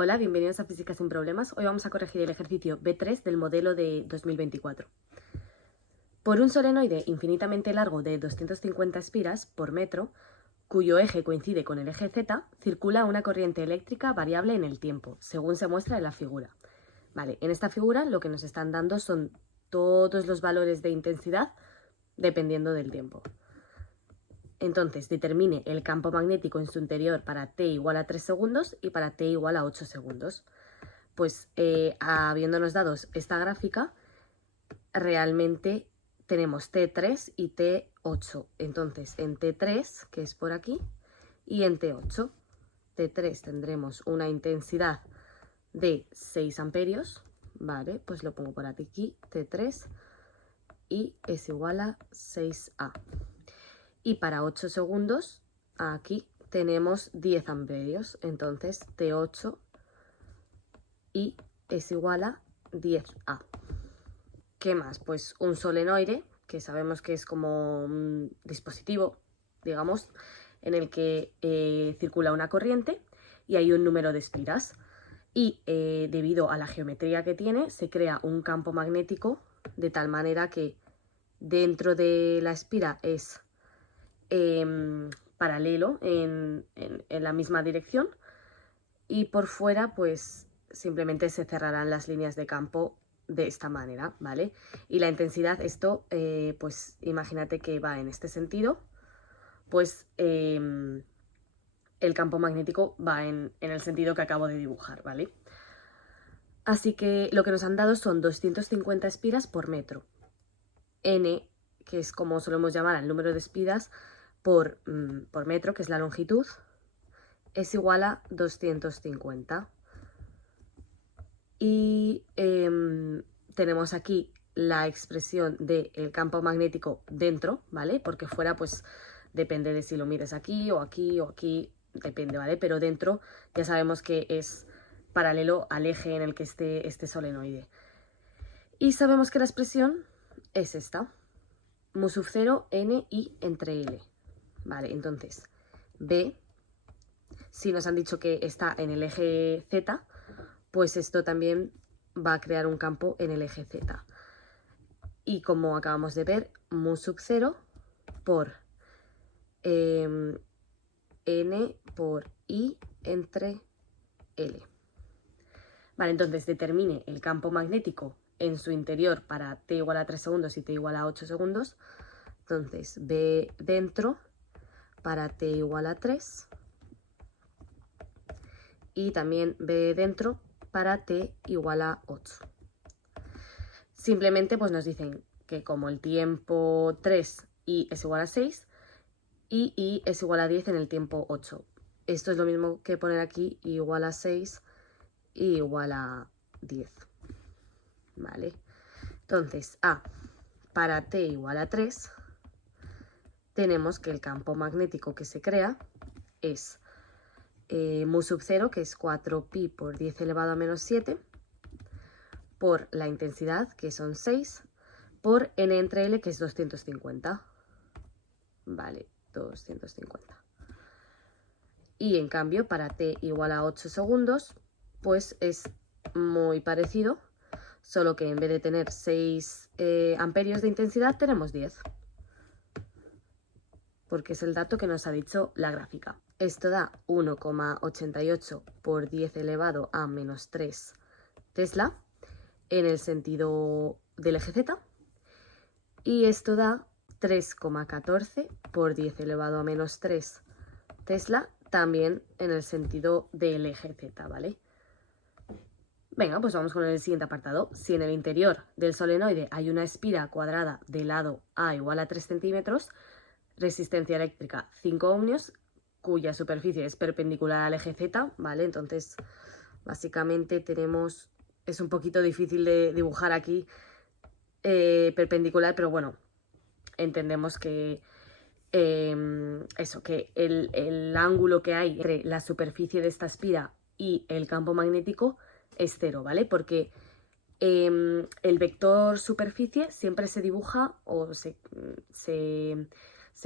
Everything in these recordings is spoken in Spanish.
Hola, bienvenidos a Física sin Problemas. Hoy vamos a corregir el ejercicio B3 del modelo de 2024. Por un solenoide infinitamente largo de 250 espiras por metro, cuyo eje coincide con el eje Z, circula una corriente eléctrica variable en el tiempo, según se muestra en la figura. Vale, en esta figura lo que nos están dando son todos los valores de intensidad dependiendo del tiempo. Entonces, determine el campo magnético en su interior para t igual a 3 segundos y para t igual a 8 segundos. Pues habiéndonos dado esta gráfica, realmente tenemos T3 y T8. Entonces, en T3, que es por aquí, y en T8. T3 tendremos una intensidad de 6 amperios, ¿vale? Pues lo pongo por aquí, T3, y es igual a 6A. Y para 8 segundos, aquí tenemos 10 amperios, entonces T8 y es igual a 10A. ¿Qué más? Pues un solenoide, que sabemos que es como un dispositivo, digamos, en el que circula una corriente y hay un número de espiras. Y debido a la geometría que tiene, se crea un campo magnético de tal manera que dentro de la espira es paralelo en la misma dirección y por fuera pues simplemente se cerrarán las líneas de campo de esta manera, ¿vale? Y la intensidad, esto pues imagínate que va en este sentido, pues el campo magnético va en el sentido que acabo de dibujar, ¿vale? Así que lo que nos han dado son 250 espiras por metro. N, que es como solemos llamar al número de espiras, por metro, que es la longitud, es igual a 250. Y tenemos aquí la expresión del campo magnético dentro, ¿vale? Porque fuera, pues, depende de si lo mides aquí o aquí o aquí, depende, ¿vale? Pero dentro ya sabemos que es paralelo al eje en el que esté este solenoide. Y sabemos que la expresión es esta, mu sub 0, n y entre L. Vale, entonces, B, si nos han dicho que está en el eje Z, pues esto también va a crear un campo en el eje Z. Y como acabamos de ver, mu sub 0 por n por I entre L. Vale, entonces determine el campo magnético en su interior para t igual a 3 segundos y t igual a 8 segundos. Entonces, B dentro para t igual a 3 y también B dentro para t igual a 8. Simplemente pues nos dicen que como el tiempo 3 y es igual a 6 y I es igual a 10 en el tiempo 8. Esto es lo mismo que poner aquí I igual a 6 y igual a 10. ¿Vale? Entonces, A, para t igual a 3, tenemos que el campo magnético que se crea es mu sub 0, que es 4pi por 10 elevado a menos 7, por la intensidad, que son 6, por n entre L, que es 250. Vale, 250. Y en cambio, para t igual a 8 segundos, pues es muy parecido, solo que en vez de tener 6 amperios de intensidad, tenemos 10. Porque es el dato que nos ha dicho la gráfica. Esto da 1,88 por 10 elevado a menos 3 Tesla en el sentido del eje Z. Y esto da 3,14 por 10 elevado a menos 3 Tesla también en el sentido del eje Z, ¿vale? Venga, pues vamos con el siguiente apartado. Si en el interior del solenoide hay una espira cuadrada de lado A igual a 3 centímetros, resistencia eléctrica 5 ohmios, cuya superficie es perpendicular al eje Z, ¿vale? Entonces, básicamente tenemos... Es un poquito difícil de dibujar aquí perpendicular, pero bueno, entendemos que eso, que el ángulo que hay entre la superficie de esta espira y el campo magnético es 0, ¿vale? Porque el vector superficie siempre se dibuja o se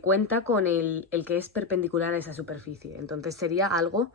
cuenta con el que es perpendicular a esa superficie. Entonces sería algo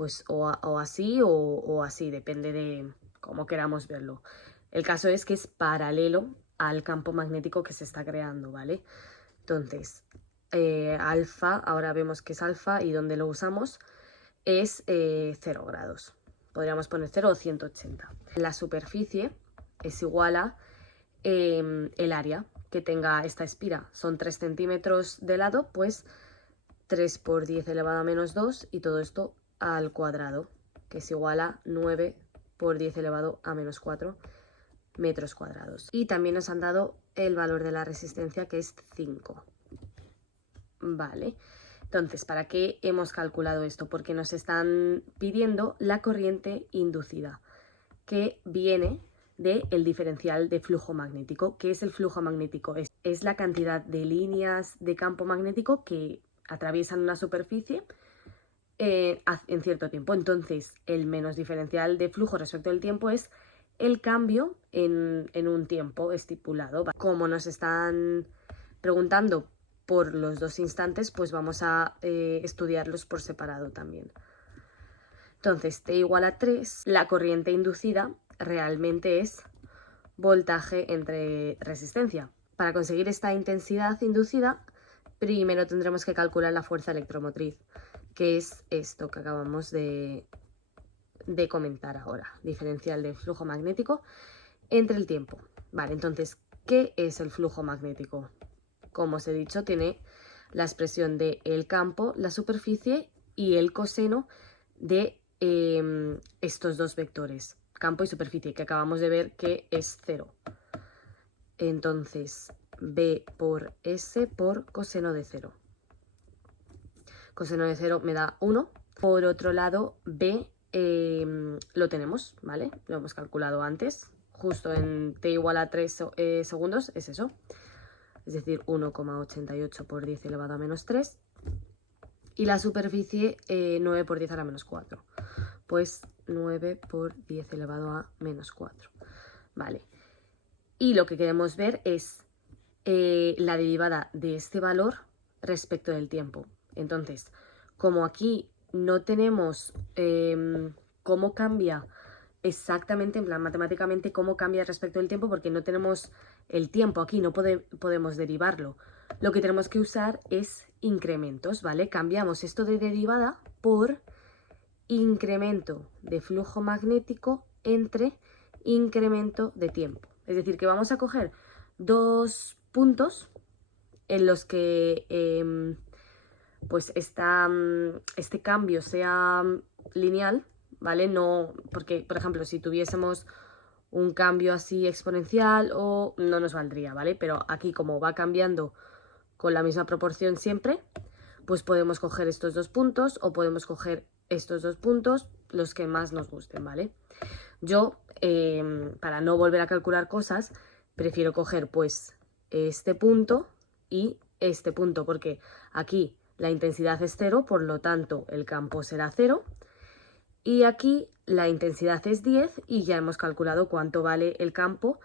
pues o así o así, depende de cómo queramos verlo. El caso es que es paralelo al campo magnético que se está creando, ¿vale? Entonces, alfa, ahora vemos que es alfa y donde lo usamos es 0 grados. Podríamos poner 0 o 180. La superficie es igual a el área que tenga esta espira. Son 3 centímetros de lado, pues 3 por 10 elevado a menos 2 y todo esto al cuadrado, que es igual a 9 por 10 elevado a menos 4 metros cuadrados. Y también nos han dado el valor de la resistencia, que es 5. Vale, entonces, ¿para qué hemos calculado esto? Porque nos están pidiendo la corriente inducida, que viene del diferencial de flujo magnético. ¿Qué es el flujo magnético? Es la cantidad de líneas de campo magnético que atraviesan una superficie en cierto tiempo. Entonces, el menos diferencial de flujo respecto del tiempo es el cambio en un tiempo estipulado. Como nos están preguntando por los dos instantes, pues vamos a estudiarlos por separado también. Entonces, T igual a 3, la corriente inducida realmente es voltaje entre resistencia. Para conseguir esta intensidad inducida, primero tendremos que calcular la fuerza electromotriz, que es esto que acabamos de comentar ahora, diferencial de flujo magnético entre el tiempo. Vale, entonces, ¿qué es el flujo magnético? Como os he dicho, tiene la expresión de el campo, la superficie y el coseno de estos dos vectores, campo y superficie, que acabamos de ver que es 0. Entonces, B por S por coseno de 0. Coseno de 0 me da 1. Por otro lado, B lo tenemos, ¿vale? Lo hemos calculado antes. Justo en T igual a 3 segundos es eso. Es decir, 1,88 por 10 elevado a menos 3. Y la superficie 9 por 10 a la menos 4. Pues 9 por 10 elevado a menos 4. Vale. Y lo que queremos ver es la derivada de este valor respecto del tiempo. Entonces, como aquí no tenemos cómo cambia exactamente, en plan matemáticamente, cómo cambia respecto del tiempo, porque no tenemos el tiempo aquí, no podemos derivarlo. Lo que tenemos que usar es incrementos, ¿vale? Cambiamos esto de derivada por incremento de flujo magnético entre incremento de tiempo. Es decir, que vamos a coger dos puntos en los que pues este cambio sea lineal, ¿vale? No, porque, por ejemplo, si tuviésemos un cambio así exponencial o no nos valdría, ¿vale? Pero aquí, como va cambiando con la misma proporción siempre, pues podemos coger estos dos puntos o podemos coger estos dos puntos, los que más nos gusten, ¿vale? Yo, para no volver a calcular cosas, prefiero coger pues este punto y este punto, porque aquí la intensidad es 0, por lo tanto el campo será 0. Y aquí la intensidad es 10 y ya hemos calculado cuánto vale el campo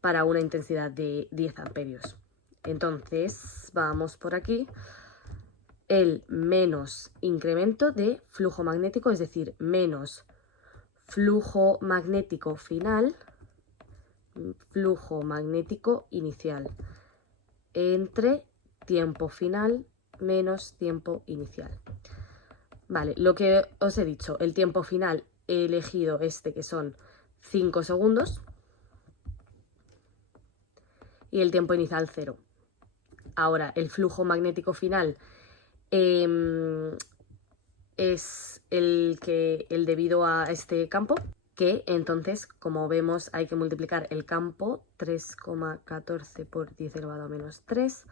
para una intensidad de 10 amperios. Entonces, vamos por aquí. El menos incremento de flujo magnético, es decir, menos flujo magnético final, flujo magnético inicial, entre tiempo final menos tiempo inicial. Vale, lo que os he dicho, el tiempo final he elegido este, que son 5 segundos, y el tiempo inicial 0. Ahora, el flujo magnético final es el debido a este campo, que entonces, como vemos, hay que multiplicar el campo 3,14 por 10 elevado a menos 3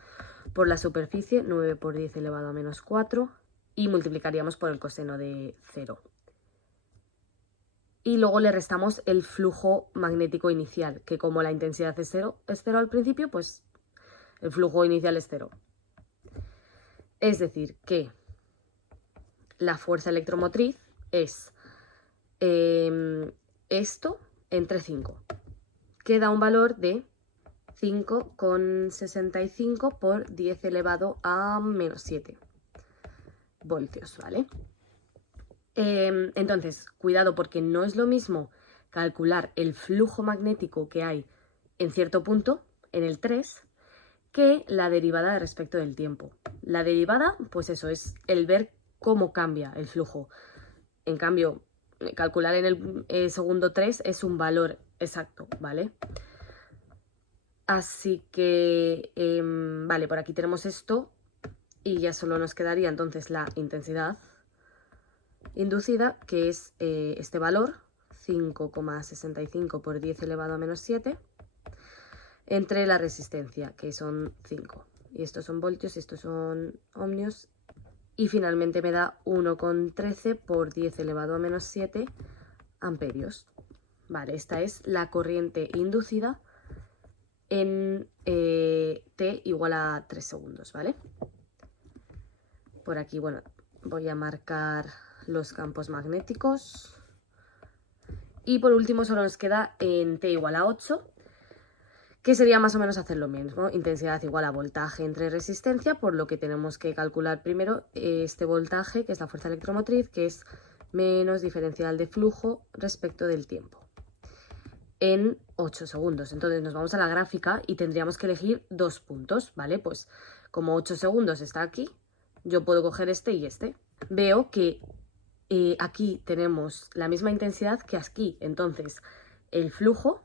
por la superficie 9 por 10 elevado a menos 4 y multiplicaríamos por el coseno de 0. Y luego le restamos el flujo magnético inicial, que como la intensidad es 0 al principio, pues el flujo inicial es 0. Es decir, que la fuerza electromotriz es esto entre 5, que da un valor de 5,65 por 10 elevado a menos 7 voltios, ¿vale? Entonces, cuidado, porque no es lo mismo calcular el flujo magnético que hay en cierto punto, en el 3, que la derivada respecto del tiempo. La derivada, pues eso, es el ver cómo cambia el flujo. En cambio, calcular en el segundo 3 es un valor exacto, ¿vale? Así que, vale, por aquí tenemos esto y ya solo nos quedaría entonces la intensidad inducida, que es este valor, 5,65 por 10 elevado a menos 7, entre la resistencia, que son 5. Y estos son voltios y estos son ohmios. Y finalmente me da 1,13 por 10 elevado a menos 7 amperios. Vale, esta es la corriente inducida en t igual a 3 segundos, ¿vale? Por aquí, bueno, voy a marcar los campos magnéticos. Y por último solo nos queda en t igual a 8, que sería más o menos hacer lo mismo. Intensidad igual a voltaje entre resistencia, por lo que tenemos que calcular primero este voltaje, que es la fuerza electromotriz, que es menos diferencial de flujo respecto del tiempo, en 8 segundos. Entonces nos vamos a la gráfica y tendríamos que elegir 2 puntos, ¿vale? Pues como 8 segundos está aquí, yo puedo coger este y este. Veo que aquí tenemos la misma intensidad que aquí, entonces el flujo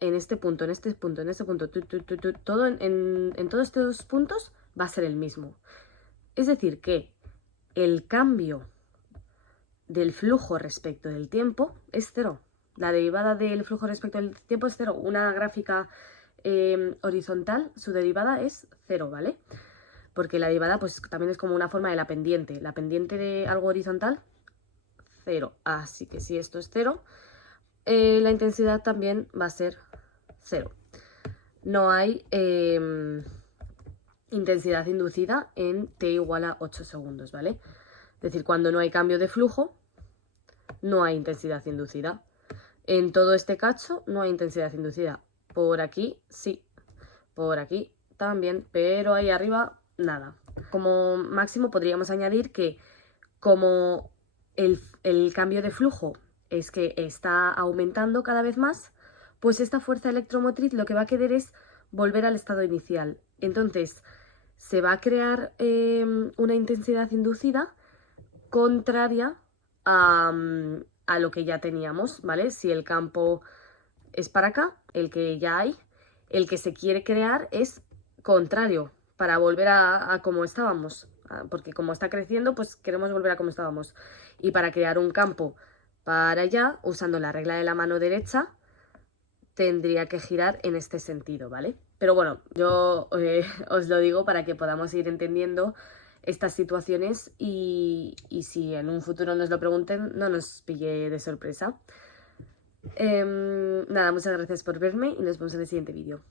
en este punto, en este punto, en este punto, todo en todos estos puntos va a ser el mismo. Es decir, que el cambio del flujo respecto del tiempo es 0. La derivada del flujo respecto del tiempo es 0. Una gráfica horizontal, su derivada es 0, ¿vale? Porque la derivada pues también es como una forma de la pendiente. La pendiente de algo horizontal, 0. Así que si esto es 0, la intensidad también va a ser 0. No hay intensidad inducida en t igual a 8 segundos, ¿vale? Es decir, cuando no hay cambio de flujo, no hay intensidad inducida. En todo este cacho no hay intensidad inducida. Por aquí sí, por aquí también, pero ahí arriba nada. Como máximo podríamos añadir que como el cambio de flujo es que está aumentando cada vez más, pues esta fuerza electromotriz lo que va a querer es volver al estado inicial. Entonces se va a crear una intensidad inducida contraria a lo que ya teníamos, ¿vale? Si el campo es para acá, el que ya hay, el que se quiere crear es contrario, para volver a como estábamos, porque como está creciendo, pues queremos volver a como estábamos. Y para crear un campo para allá, usando la regla de la mano derecha, tendría que girar en este sentido, ¿vale? Pero bueno, yo os lo digo para que podamos ir entendiendo estas situaciones y si en un futuro nos lo pregunten, no nos pille de sorpresa. Nada, muchas gracias por verme y nos vemos en el siguiente vídeo.